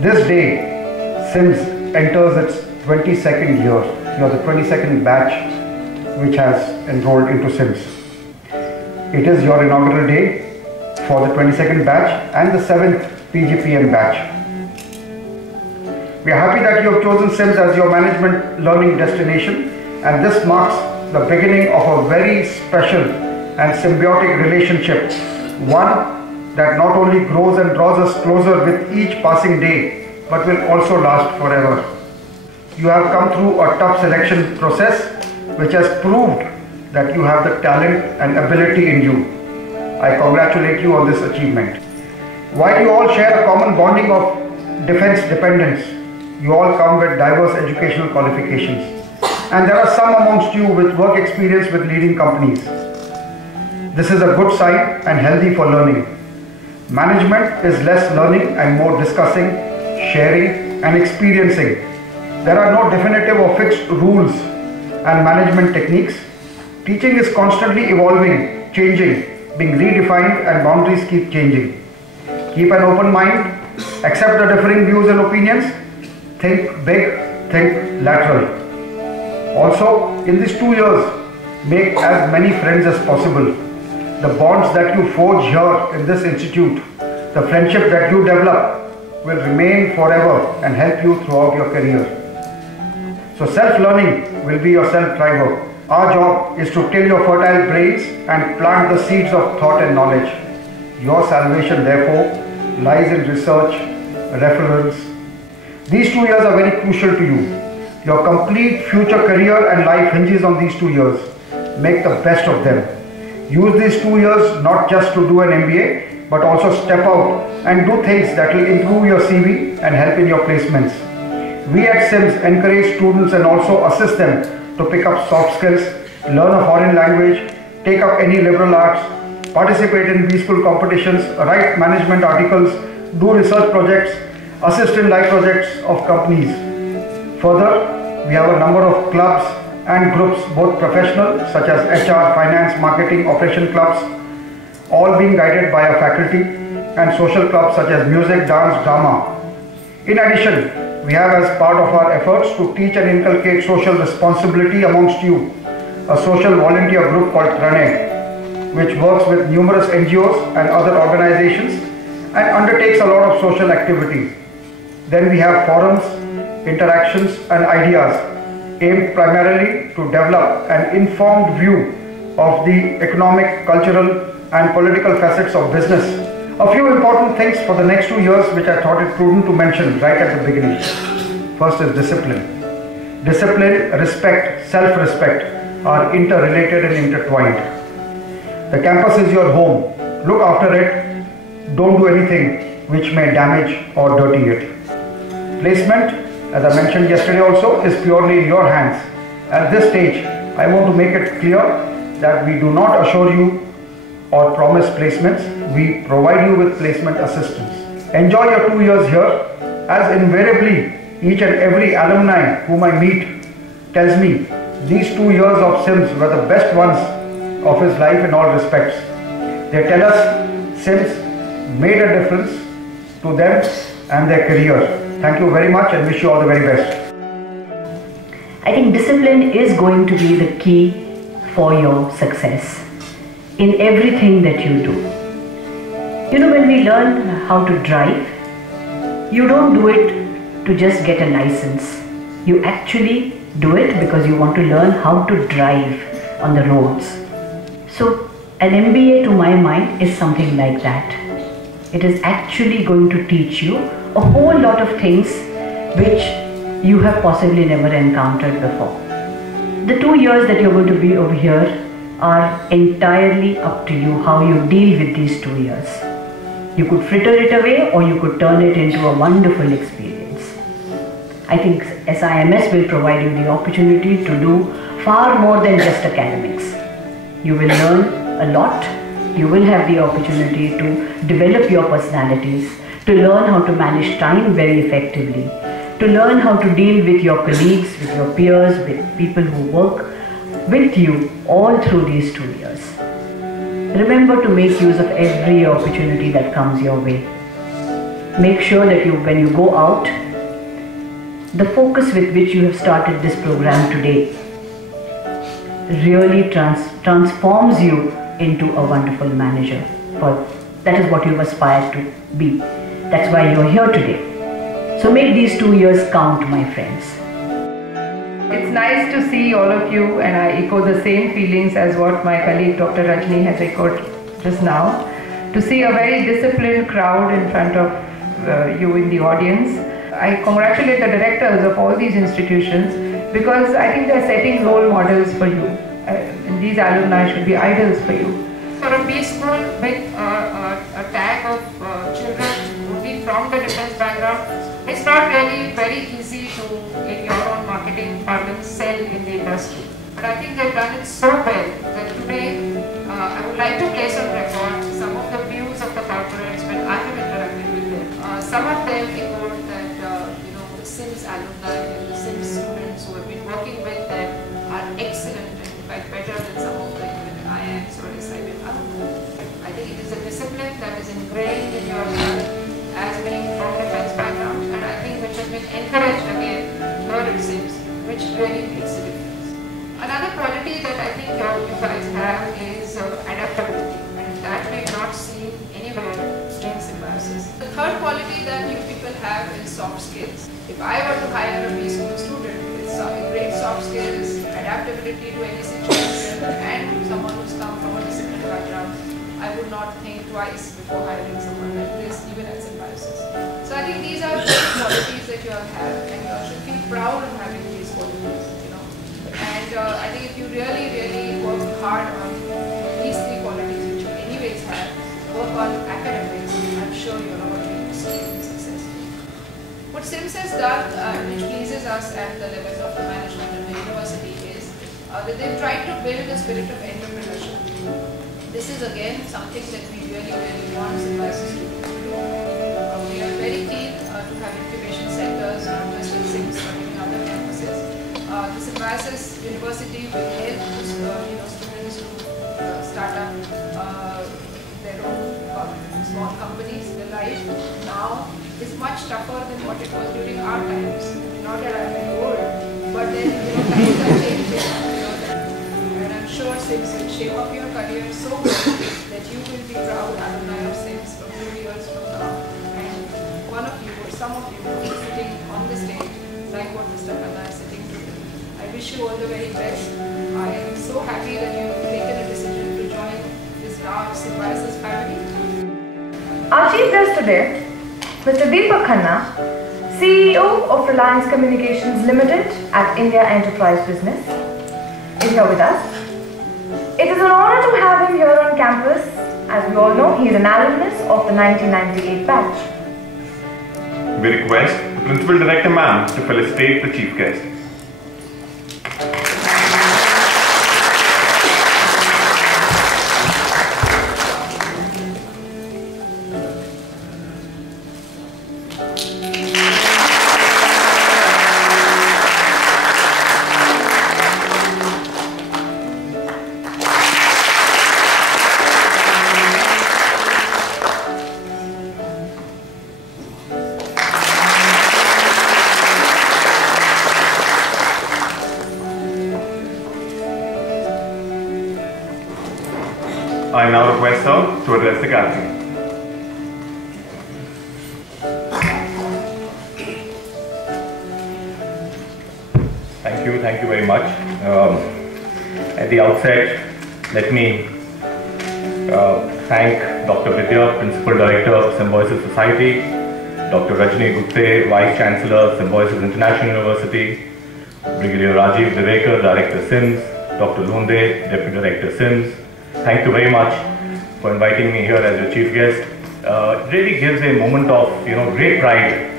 This day, SIMS enters its 22nd year. You are the 22nd batch which has enrolled into SIMS. It is your inaugural day for the 22nd batch and the 7th PGPM batch. We are happy that you have chosen SIMS as your management learning destination, and this marks the beginning of a very special and symbiotic relationship, one that not only grows and draws us closer with each passing day, but will also last forever. You have come through a tough selection process which has proved that you have the talent and ability in you. I congratulate you on this achievement. While you all share a common bonding of defense dependence, you all come with diverse educational qualifications, and there are some amongst you with work experience with leading companies. This is a good sign and healthy for learning. Management is less learning and more discussing, sharing and experiencing. There are no definitive or fixed rules and management techniques. Teaching is constantly evolving, changing, being redefined, and boundaries keep changing. Keep an open mind, accept the differing views and opinions, think big, think lateral. Also, in these 2 years, make as many friends as possible. The bonds that you forge here in this institute, the friendship that you develop will remain forever and help you throughout your career. So self-learning will be your self-driver. Our job is to till your fertile brains and plant the seeds of thought and knowledge. Your salvation, therefore, lies in research, referrals. These 2 years are very crucial to you. Your complete future career and life hinges on these 2 years. Make the best of them. Use these 2 years not just to do an MBA, but also step out and do things that will improve your CV and help in your placements. We at SIMS encourage students and also assist them to pick up soft skills, learn a foreign language, take up any liberal arts, participate in B-school competitions, write management articles, do research projects, assist in live projects of companies. Further, we have a number of clubs and groups, both professional such as HR, finance, marketing, operation clubs, all being guided by a faculty, and social clubs such as music, dance, drama. In addition, we have, as part of our efforts to teach and inculcate social responsibility amongst you, a social volunteer group called Trane, which works with numerous NGOs and other organizations and undertakes a lot of social activities. Then we have forums, interactions and ideas aimed primarily to develop an informed view of the economic, cultural and political facets of business. A few important things for the next 2 years which I thought it prudent to mention right at the beginning. First is discipline. Discipline, respect, self-respect are interrelated and intertwined. The campus is your home. Look after it. Don't do anything which may damage or dirty it. Placement, as I mentioned yesterday also, is purely in your hands. At this stage, I want to make it clear that we do not assure you or promise placements. We provide you with placement assistance. Enjoy your 2 years here, as invariably each and every alumni whom I meet tells me these 2 years of SIMS were the best ones of his life in all respects. They tell us SIMS made a difference to them and their career. Thank you very much and wish you all the very best. I think discipline is going to be the key for your success in everything that you do. You know, when we learn how to drive, you don't do it to just get a license. You actually do it because you want to learn how to drive on the roads. So an MBA, to my mind, is something like that. It is actually going to teach you a whole lot of things which you have possibly never encountered before. The 2 years that you're going to be over here are entirely up to you how you deal with these 2 years. You could fritter it away or you could turn it into a wonderful experience. I think SIMS will provide you the opportunity to do far more than just academics. You will learn a lot. You will have the opportunity to develop your personalities, to learn how to manage time very effectively, to learn how to deal with your colleagues, with your peers, with people who work with you all through these 2 years. Remember to make use of every opportunity that comes your way. make sure that when you go out, the focus with which you have started this program today really transforms you into a wonderful manager. That is what you've aspired to be. That's why you're here today. So make these 2 years count, my friends. It's nice to see all of you, and I echo the same feelings as what my colleague Dr. Rajani has echoed just now. To see a very disciplined crowd in front of you in the audience. I congratulate the directors of all these institutions because I think they're setting role models for you. And these alumni should be idols for you. For a B school with a tag of children only from the defense background, it's not really very easy to, in your own marketing parlance, sell in the industry. But I think they've done it so well that today I would like to place on record some of the views of the corporates when I have interacted with them. Some of them echoed that the SIMS alumni and the SIMS students who have been working with them are excellent and in fact better than some of the IIMs or SIM alumni. I think it is a discipline that is ingrained in your blood as being from defense background, and I think which has been encouraged again here at SIMS, which really makes a difference. Another quality that I think you guys have is adaptability, and that we've not seen anywhere during Symbiosis. The third quality that you people have is soft skills. If I were to hire a B school student with great soft skills, adaptability to any situation, and someone who's come from a disciplined background, I would not think twice before hiring someone like this, even at Symbiosis. So I think these are great qualities that you all have, and you all should feel proud of having these qualities, And I think if you really work hard on these 3 qualities, which you anyways have, work on academics, I'm sure you're all going to be successful. What SIMS has done, which pleases us at the level of the management and the university, is that they've tried to build a spirit of entrepreneurship. This is again something that we really want Symbiosis to do. We are very keen to have incubation centers, not just at SIMS but in other campuses. The Symbiosis University will help students to start up their own small companies. The life now is much tougher than what it was during our times. Not that I'm very old, but then times are changing. And I'm sure SIMS will shape up your career so well that you will be proud alumni of SIMS from 2 years from now. And one of you or some of you will be sitting on the stage like what Mr. Khanna is sitting today. I wish you all the very best. I am so happy that you have taken a decision to join this large Symbiosis family. Our chief guest today, Mr. Deepak Khanna, CEO of Reliance Communications Limited at India Enterprise Business, is here with us. It is an honor to have him here on campus. As we all know, he is an alumnus of the 1998 batch. We request the Principal Director Ma'am to felicitate the Chief Guest. I now request her to address the gathering. Thank you very much. At the outset, let me thank Dr. Vidya, Principal Director of Symbiosis Society, Dr. Rajani Gupte, Vice-Chancellor, Symbiosis International University, Brigadier Rajani Yeravdekar, Director SIMS, Dr. Lunde, Deputy Director SIMS. Thank you very much for inviting me here as your chief guest. It really gives a moment of great pride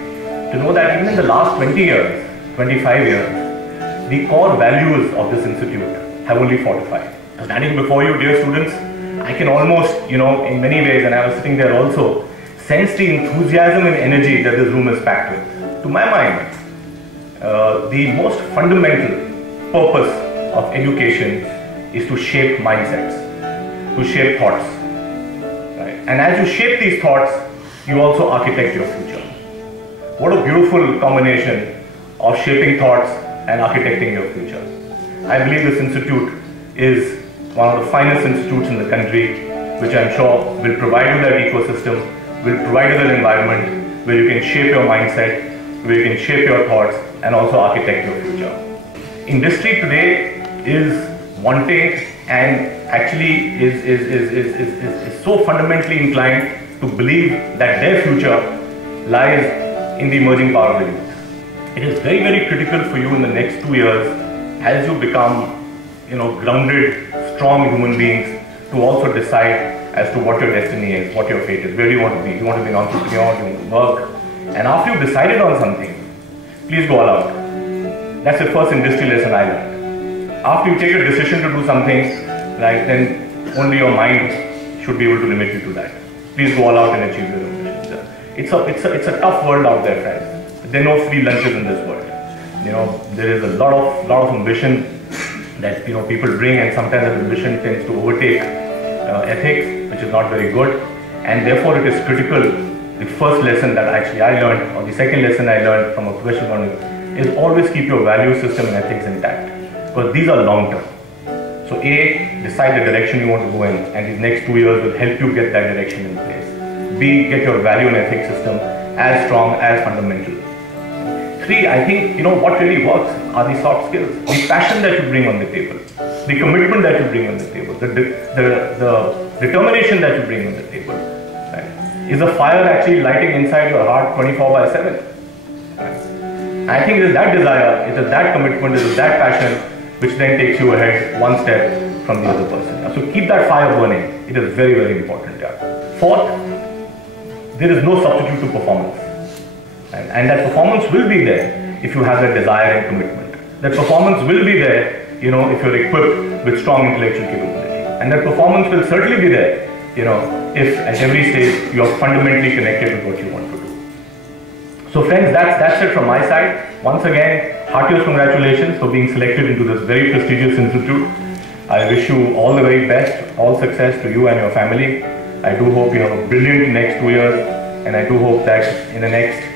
to know that even in the last 20 years, 25 years, the core values of this institute have only fortified. Standing before you, dear students, I can almost, in many ways, and I was sitting there also, sense the enthusiasm and energy that this room is packed with. To my mind, the most fundamental purpose of education is to shape mindsets, to shape thoughts. Right? And as you shape these thoughts, you also architect your future. What a beautiful combination of shaping thoughts and architecting your future. I believe this institute is one of the finest institutes in the country, which I'm sure will provide you that ecosystem, will provide you that environment where you can shape your mindset, where you can shape your thoughts and also architect your future. Industry today is wanting and actually is so fundamentally inclined to believe that their future lies in the emerging power of the youth. It is very, very critical for you in the next 2 years as you become, grounded, strong human beings to also decide as to what your destiny is, what your fate is, where do you want to be. You want to be an entrepreneur, you want to work. And after you've decided on something, please go all out. That's the first industry lesson I learned. After you take a decision to do something, right, then only your mind should be able to limit you to that. Please go all out and achieve your ambitions. It's a tough world out there, friends. There are no free lunches in this world. There is a lot of ambition that people bring, and sometimes that ambition tends to overtake ethics, which is not very good. And therefore, it is critical. The first lesson that actually I learned, or the second lesson I learned from a professional point of view, is always keep your value system and ethics intact, because these are long term. So A, decide the direction you want to go in, and these next 2 years will help you get that direction in place. B, get your value and ethics system as strong, as fundamental. 3, I think, what really works are the soft skills, the passion that you bring on the table, the commitment that you bring on the table, the determination that you bring on the table. Right? Is a fire actually lighting inside your heart 24/7? Right? I think it is that desire, it is that commitment, it is that passion which then takes you ahead one step from the other person. So keep that fire burning. It is very, very important. Yeah. Fourth, there is no substitute to performance. And that performance will be there if you have that desire and commitment. That performance will be there, if you're equipped with strong intellectual capability. And that performance will certainly be there, if at every stage you are fundamentally connected with what you want to do. So friends, that's it from my side. Once again, heartiest congratulations for being selected into this very prestigious institute. I wish you all the very best, all success to you and your family. I do hope you have a brilliant next 2 years, and I do hope that in the next,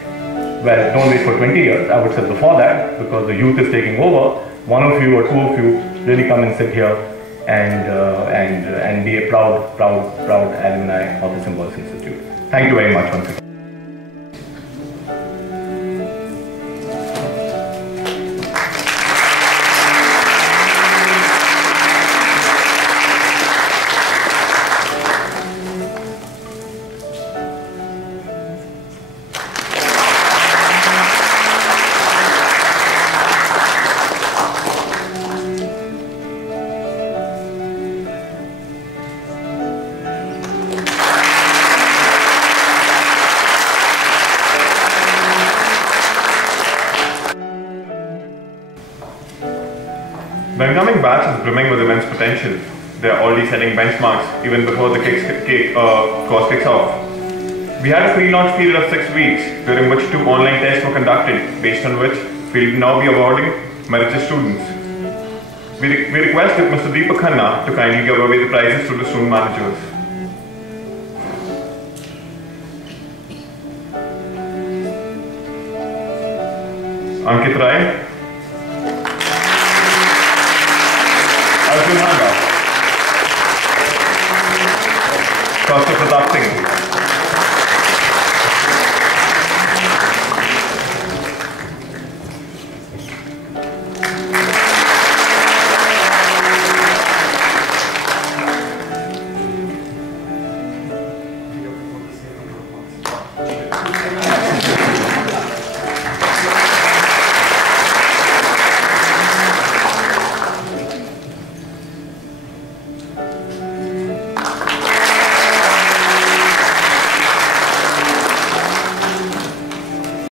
don't wait for 20 years, I would say before that, because the youth is taking over, one of you or two of you really come and sit here and be a proud alumni of the Symbiosis Institute. Thank you very much once again. The incoming batch is brimming with immense potential. They are already setting benchmarks even before the course kicks off. We had a pre-launch period of 6 weeks, during which 2 online tests were conducted, based on which we will now be awarding meritorious students. We request Mr. Deepak Khanna to kindly give away the prizes to the student managers. Ankit Rai, Dr. Pratap Singh.